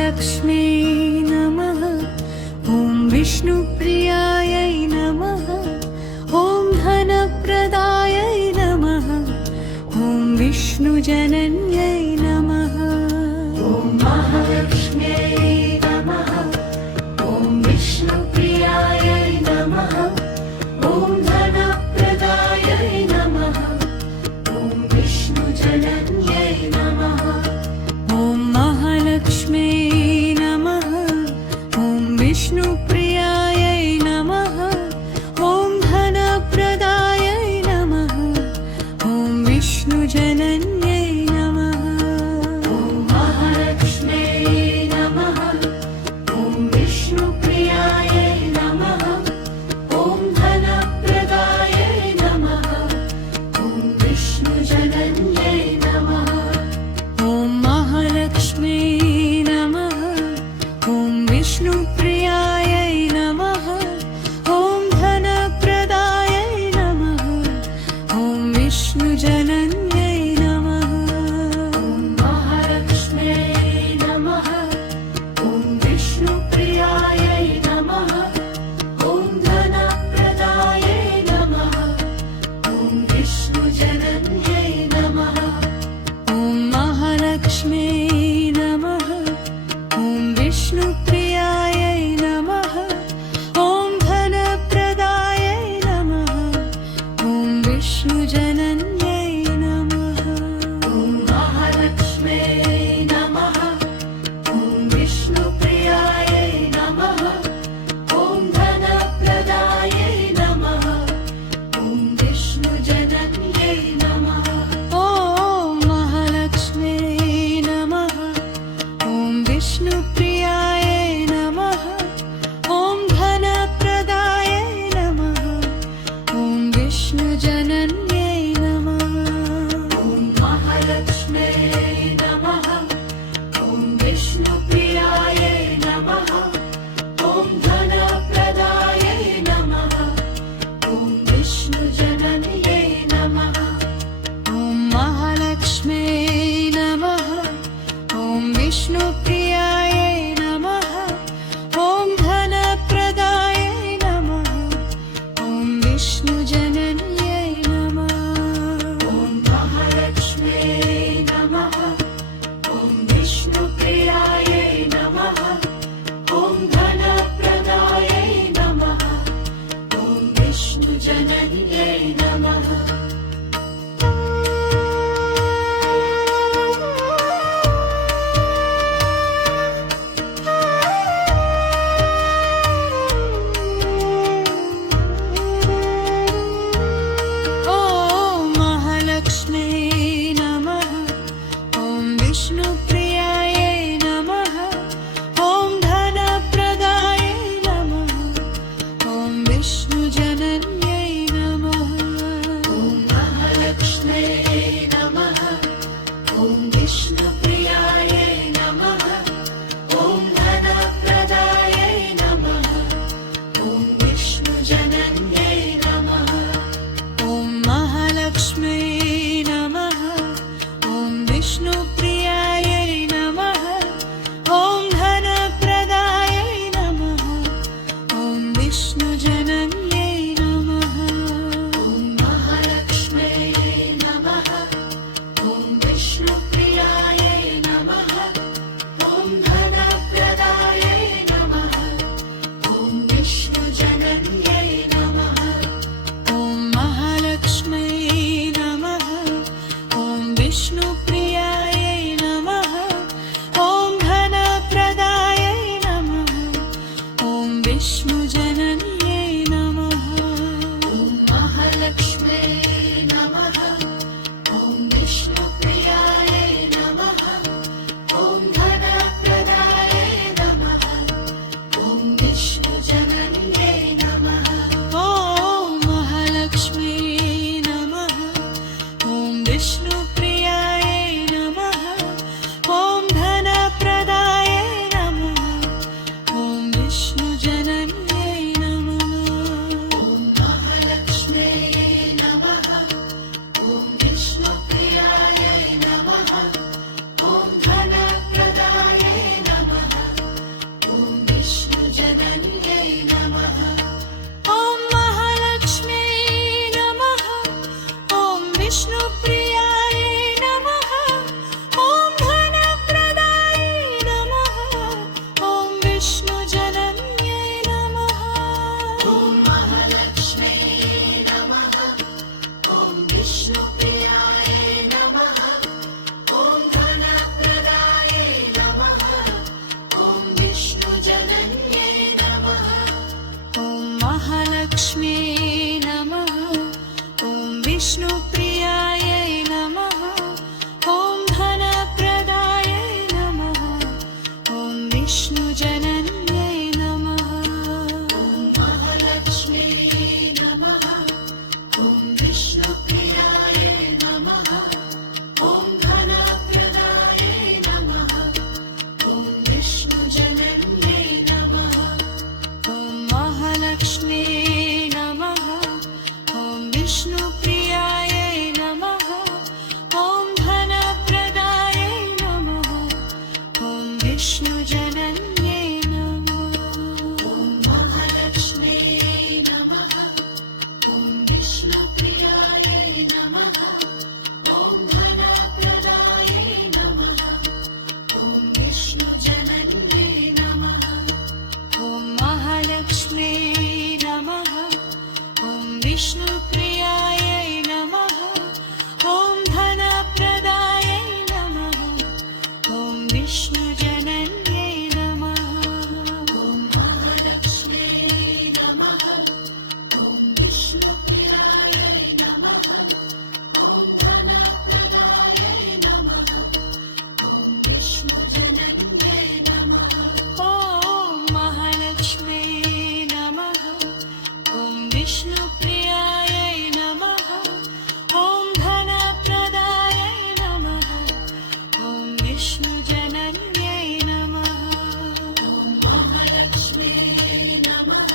महालक्ष्म्यै नमः। ॐ विष्णुप्रियायै नमः। ॐ धनप्रदायै नमः। ॐ विष्णुजनन्यै नमः। ॐ महालक्ष्म्यै नमः। ॐ विष्णुप्रियायै नमः। ॐ धनप्रदायै नमः। ॐ विष्णुजनन्यै नमः। ॐ महालक्ष्म्यै नमः। ॐ विष्णुप्रियायै नमः। ॐ धनप्रदायै नमः। ॐ विष्णुजनन्यै नमः। ॐ महालक्ष्म्यै नमः। ॐ विष्णुप्रियायै नमः। ॐ धनप्रदायै नमः। ॐ विष्णुजनन्यै नमः। ॐ महालक्ष्म्यै नमः। ॐ विष्णुप्रियायै नमः। ॐ धनप्रदायै नमः। ॐ विष्णुजनन्यै नमः। ॐ महालक्ष्म्यै नमः। ॐ विष्णुप्रियायै नमः। ॐ धनप्रदायै नमः। ॐ विष्णुजनन्यै नमः। ॐ महालक्ष्म्यै नमः। ॐ विष्णुप्रियायै नमः। ॐ धनप्रदायै नमः। ॐ विष्णुजनन्यै नमः। ॐ महालक्ष्म्यै नमः। ॐ विष्णुप्रियायै नमः। ॐ धनप्रदायै नमः। ॐ विष्णुजनन्यै नमः। ॐ महालक्ष्म्यै नमः। ॐ विष्णुप्रियायै नमः। ॐ धनप्रदायै नमः। ॐ विष्णुजनन्यै नमः। ॐ महालक्ष्म्यै नमः। ॐ विष्णुप्रियायै नमः। ॐ धनप्रदायै नमः। ॐ विष्णुजनन्यै नमः। ॐ महालक्ष्म्यै नमः। ॐ विष्णुप्रियायै नमः। ॐ धनप्रदायै नमः। ॐ विष्णुजनन्यै नमः। ॐ महालक्ष्म्यै नमः। ॐ विष्णुप्रियायै नमः। ॐ धनप्रदायै नमः। ॐ विष्णुजनन्यै नमः। ॐ महालक्ष्म्यै नमः। ॐ विष्णुप्रियायै नमः। ॐ धनप्रदायै नमः। ॐ विष्णुजनन्यै नमः। ॐ विष्णुप्रियायै नमः ॐ धनप्रदायै नमः ॐ विष्णुजनन्यै नमः ॐ महालक्ष्म्यै नमः ॐ विष्णुप्रियायै नमः ॐ धनप्रदायै नमः ॐ विष्णुजनन्यै नमः ॐ महालक्ष्म्यै नमः ॐ विष्णुप्रियायै नमः ॐ धनप्रदायै नमः ॐ विष्णुजनन्यै नमः ॐ महालक्ष्म्यै नमः ॐ विष्णुप्रियायै नमः ॐ धनप्रदायै नमः ॐ विष्णुजनन्यै नमः ॐ महालक्ष्म्यै नमः ॐ विष्णुप्रियायै नमः ॐ धनप्रदायै नमः ॐ विष्णुजनन्यै नमः ॐ महालक्ष्म्यै नमः ॐ विष्णुप्रियायै नमः ॐ धनप्रदायै नमः ॐ विष्णुजनन्यै नमः ॐ महालक्ष्म्यै नमः ॐ विष्णुप्रियायै नमः ॐ धनप्रदायै नमः ॐ विष्णुजनन्यै नमः ॐ महालक्ष्म्यै नमः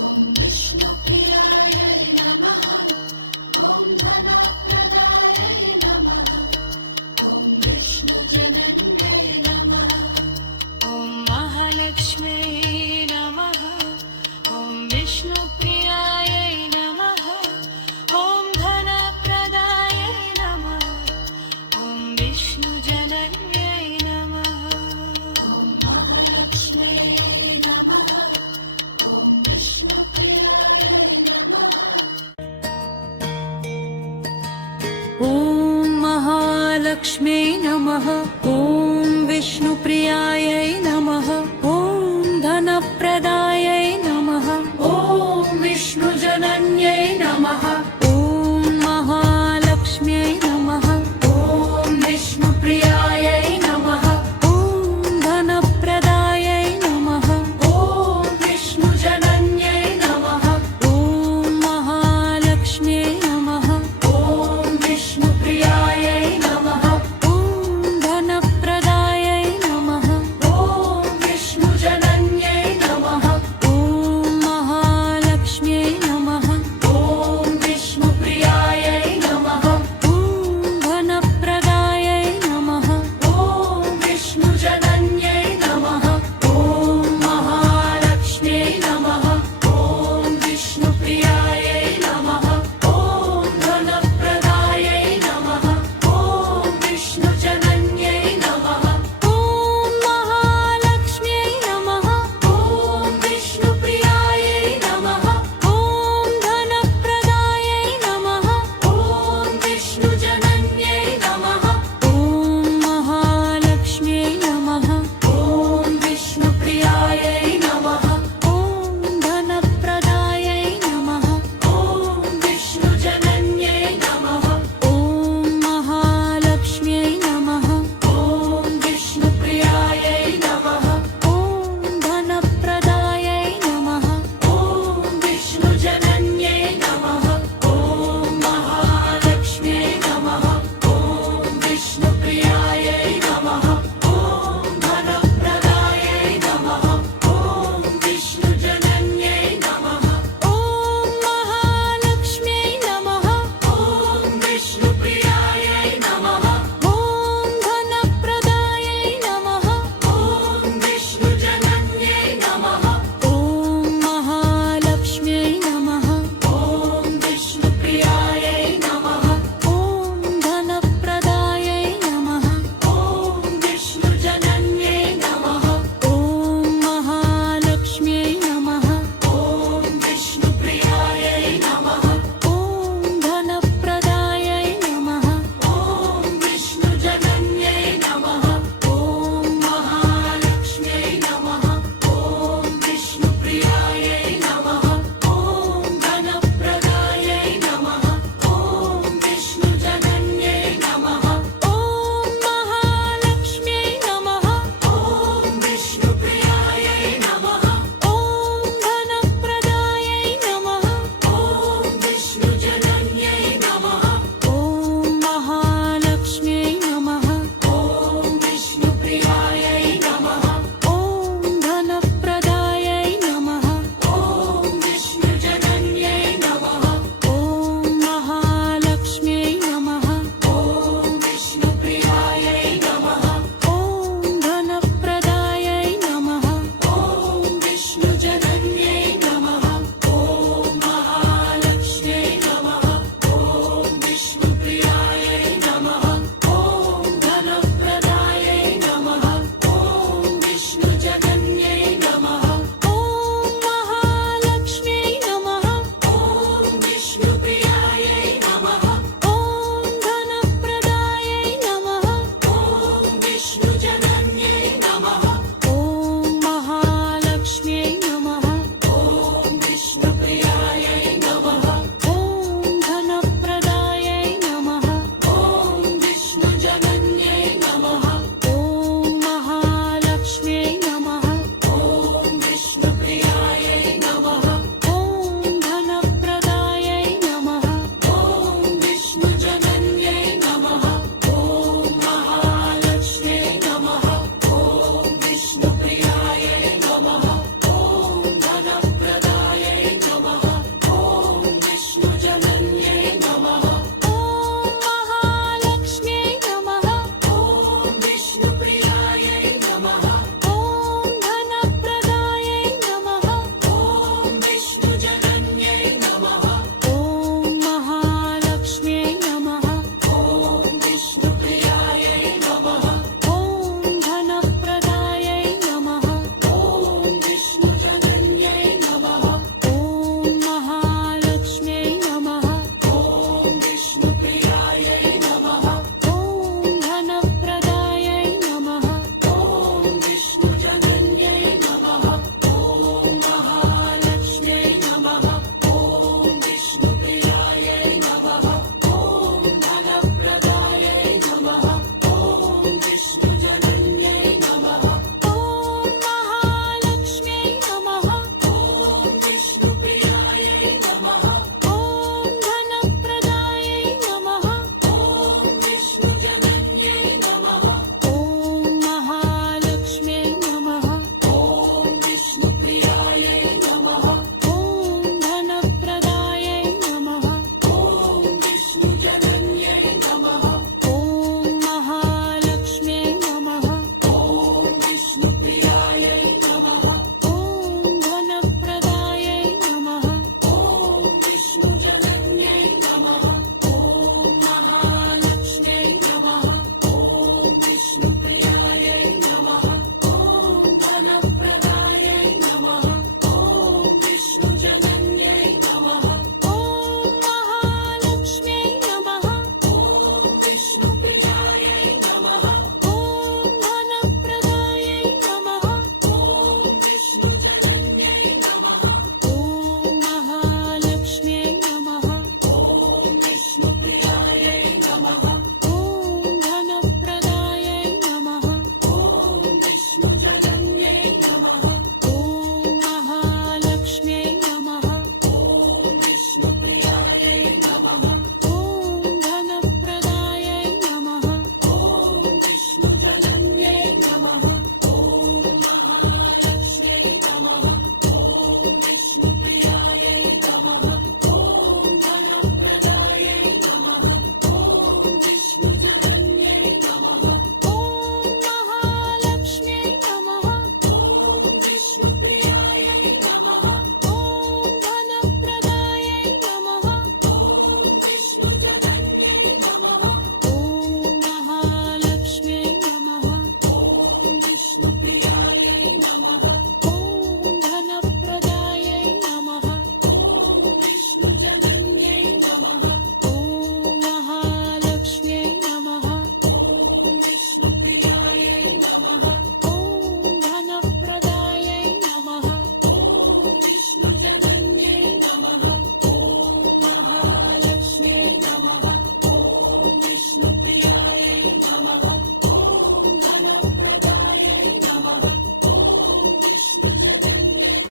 ॐ विष्णुप्रियायै नमः ॐ धनप्रदायै नमः ॐ विष्णुजनन्यै नमः ॐ महालक्ष्म्यै नमः ॐ विष्णुप्रियायै नमः ॐ धनप्रदायै नमः ॐ विष्णुजनन्यै नमः ॐ महालक्ष्म्यै नमः ॐ विष्णुप्रियायै नमः ॐ महालक्ष्म्यै नमः ॐ विष्णुप्रियायै नमः ॐ धनप्रदायै नमः ॐ विष्णुजनन्यै नमः ॐ महालक्ष्म्यै नमः ॐ विष्णुप्रियायै नमः ॐ धनप्रदायै नमः ॐ विष्णुजनन्यै नमः ॐ महालक्ष्म्यै नमः ॐ विष्णुप्रियायै नमः ॐ धनप्रदायै नमः ॐ ध्यायै